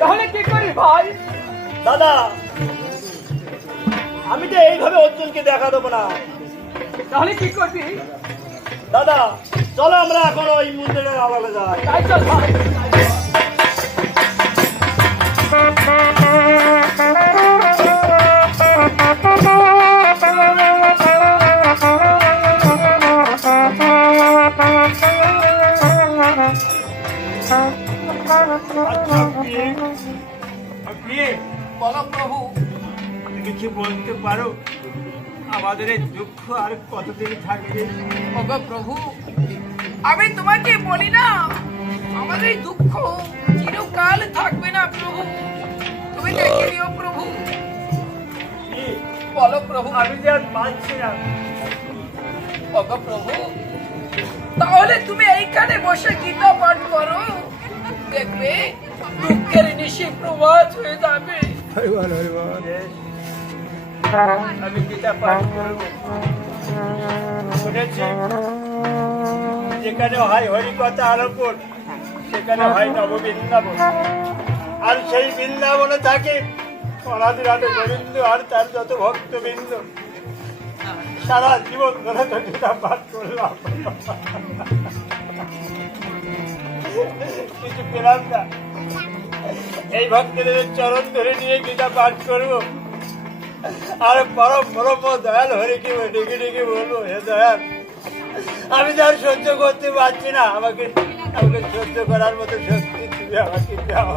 তাহলে কি করি ভাই? দাদা আমি তো এইভাবে অর্জুনকে দেখা দেবো না। তাহলে কি করবি? দাদা চলো আমরা এখন ওই মন্দিরের আড়ালে যাই। তাই চল ভাই। বলো প্রভু। কিছু বলতে পারো? আমাদের এই দুঃখ আর কতদিন থাকবে? ওগো প্রভু আমি তোমাকে বলি না আমাদের এই দুঃখ চিরকাল থাকবে না প্রভু। তুমি দেখে নিও প্রভু? বলো প্রভু। আমি যে আর পাচ্ছি না। ওগো প্রভু তাহলে তুমি এইখানে বসে গীতা পাঠ করো। দেখবে দুঃখের নিশি প্রভাত হয়ে যাবে। আমি গীতা পাঠ করব। যেখানে হয় হরিকথা আরোপণ, সেখানে হয় নববৃন্দাবন। আর সেই বৃন্দাবনে থাকে অনাদিরাতে গোবিন্দ আর তার যত ভক্তবৃন্দ। সারা জীবন ধরে তো গীতা পাঠ করলাম। কিছু পেলাম না। এই ভক্তদের চরণ ধরে নিয়ে গীতা পাঠ করব। আর পরম পরম দয়াল হরে কি ডেকে ডেকে বলব, হে দয়াল, আমি তো আর সহ্য করতে পারছি না। আমাকে আমাকে সহ্য করার মতো শক্তি তুমি আমাকে দাও।